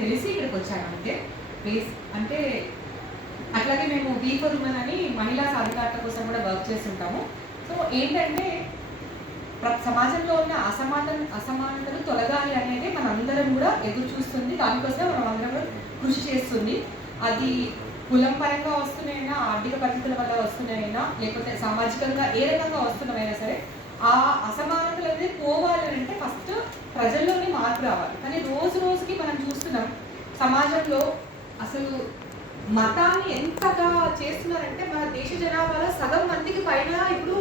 తెలిసి ఇక్కడికి వచ్చాను అంతే. ప్లీజ్ అంటే అట్లాగే మేము బీ ఫర్ ఉమెన్ అని మహిళా సాధికారత కోసం కూడా వర్క్ చేస్తుంటాము. సో ఏంటంటే సమాజంలో ఉన్న అసమానతలు తొలగాలి అనేది మనందరం కూడా ఎదురు చూస్తుంది. దానికోసమే మనం అందరం కూడా కృషి చేస్తుంది. అది కులం పరంగా వస్తున్నాయినా, ఆర్థిక పరిస్థితుల వల్ల వస్తున్నాయినా, లేకపోతే సామాజికంగా ఏ రకంగా వస్తున్నామైనా సరే ఆ అసమానతలు అనేది పోవాలి అంటే ఫస్ట్ ప్రజల్లోనే మార్పు రావాలి. కానీ రోజు రోజుకి మనం చూస్తున్నాం సమాజంలో అసలు మతాన్ని ఎంతగా చేస్తున్నారంటే మన దేశ జనాభాలో సగం మందికి పైన ఇప్పుడు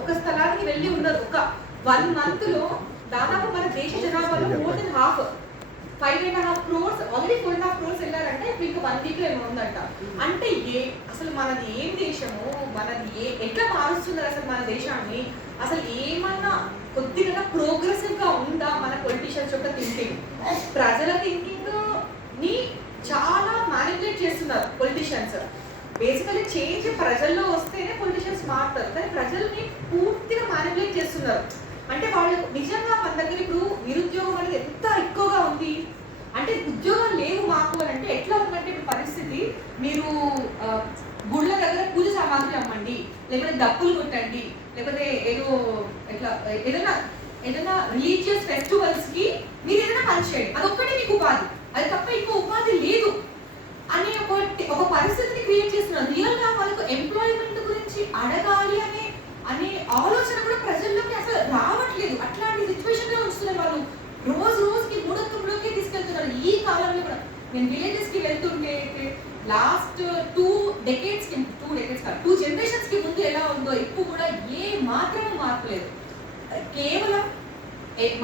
ఒక స్థలానికి వెళ్ళి ఉన్నారు. ఒక 1 monthలో దాదాపు మన దేశ జనాభాలో more than half 5.5 crores already 4.5 crores వెళ్ళారంటే మీకు 1 week లో ఏమో ఉందంట. అంటే అసలు మనది ఏం దేశము, మనది ఎట్లా మారుస్తున్నారు అసలు మన దేశాన్ని, అసలు ఏమన్నా కొద్దిగా ప్రోగ్రెసివ్ గా ఉందా మన పొలిటీషియన్స్ యొక్క థింకింగ్? ప్రజల థింకింగ్ ని చాలా మ్యానిపులేట్ చేస్తున్నారు పొలిటీషియన్స్. బేసికలీ చేంజ్ ప్రజల్లో వస్తేనే పొలిటీషియన్స్ మారుతారు, కానీ ప్రజల్ని పూర్తిగా మ్యానిపులేట్ చేస్తున్నారు. అంటే వాళ్ళు నిజంగా మన దగ్గర ఇప్పుడు నిరుద్యోగం అనేది ఎంత ఎక్కువగా ఉంది అంటే ఉద్యోగాలు లేవు మాకు అని అంటే ఎట్లా ఉందంటే ఇప్పుడు పరిస్థితి, మీరు గుళ్ళ దగ్గర పూజ సామాగ్రి అమ్మండి, లేకపోతే డప్పులు కొట్టండి, లేకపోతే ఎట్లా ఏదైనా రిలీజియస్ ఫెస్టివల్స్ కి మీరు ఏదైనా పని చేయండి, అదొక్కటే మీకు ఉపాధి, అది తప్ప ఇంకో ఉపాధి లేదు అనే ఒక పరిస్థితిని క్రియేట్ చేస్తున్నారు. రియల్ గా వాళ్ళకు ఎంప్లాయ్మెంట్ గురించి అడగాలి అనే ఆలోచన కూడా ప్రజల్లోకి అసలు రావట్లేదు. అట్లాంటి సిచ్యువేషన్ లో ఉంచుతున్నారు వాళ్ళు. రోజు రోజుకి మూఢత్వంలోకి తీసుకెళ్తున్నారు. ఈ కాలంలో కూడా నేను విలేజెస్ కి వెళ్తుంటే లాస్ట్ 2 generations కి ముందు ఎలా ఉందో ఇప్పుడు కూడా ఏ మాత్రమే మార్పు లేదు. కేవలం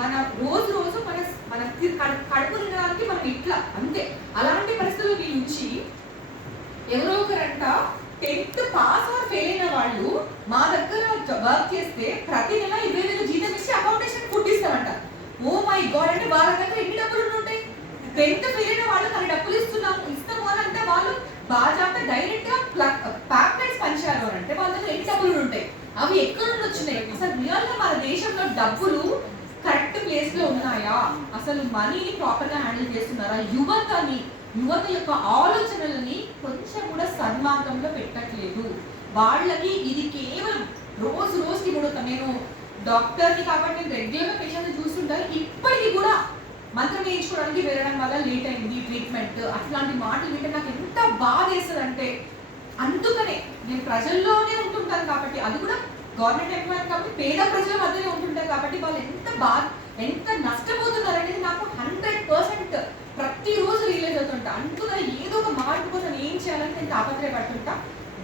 మన రోజు మన కడుపు తినడానికి మనం ఇట్లా అంతే. అలాంటి పరిస్థితుల్లో నుంచి ఎవరో ఒకరంట 10th పాస్ ఆర్ ఫెయిల్ అయిన వాళ్ళు మా దగ్గర వర్క్ చేస్తే ప్రతి నెల 20,000 జీతం ఇచ్చి అకౌంటేషన్ ఫుడ్ ఇస్తామంట. ఓ మై గాడ్, అంటే వాళ్ళ దగ్గర ఎన్ని డబ్బులు ఉంటాయి? 10th ఫెయిల్ అయిన వాళ్ళు తన డబ్బులు ఇస్తాము అని అంటే వాళ్ళు బాగా డైరెక్ట్ గా ప్యాకెట్స్ పంచారు అని అంటే వాళ్ళ దగ్గర ఎన్ని డబ్బులు ఉంటాయి? అవి ఎక్కడ నుండి వచ్చినాయి? అసలు రియల్ గా మన దేశంలో డబ్బులు కరెక్ట్ ప్లేస్ లో ఉన్నాయా? అసలు మనీని ప్రాపర్ గా హ్యాండిల్ చేస్తున్నారా? యువత యొక్క ఆలోచనలని కొంచెం కూడా సన్మార్గంలో పెట్టట్లేదు. వాళ్ళకి ఇది కేవలం రోజు రోజుకి కూడా నేను డాక్టర్ని కాబట్టి నేను రెగ్యులర్గా పేషెంట్ చూస్తుంటాను. ఇప్పటికీ కూడా మంత్రం వేయించుకోవడానికి వెళ్ళడం వల్ల లేట్ అయింది ట్రీట్మెంట్, అట్లాంటి మాటలు వింటే నాకు ఎంత బాధ వేస్తుంది అంటే, అందుకనే నేను ప్రజల్లోనే ఉంటుంటాను కాబట్టి, అది కూడా గవర్నమెంట్ ఎంప్లాయీ కాబట్టి పేద ప్రజల మధ్యనే ఉంటుంటారు కాబట్టి వాళ్ళు ఎంత నష్టపోతున్నారు అనేది నాకు 100% ప్రతిరోజు రియలైజ్ అవుతుంటా. అందుకని ఏదో ఒక మార్పు కోసం ఏం చేయాలని నేను తాపత్రయపడుతుంటా.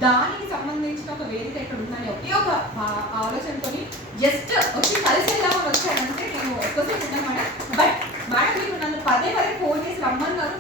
దానికి సంబంధించిన ఒక వేదిక ఇక్కడ ఉందని ఒకే ఒక ఆలోచనతో జస్ట్ వచ్చి కలిసి వెళ్దామని వచ్చానంటే నేను ఒక్కసారి ఉన్నామాట. బట్ మేడం మీరు నన్ను పదే ఫోన్ చేసి రమ్మన్నారు.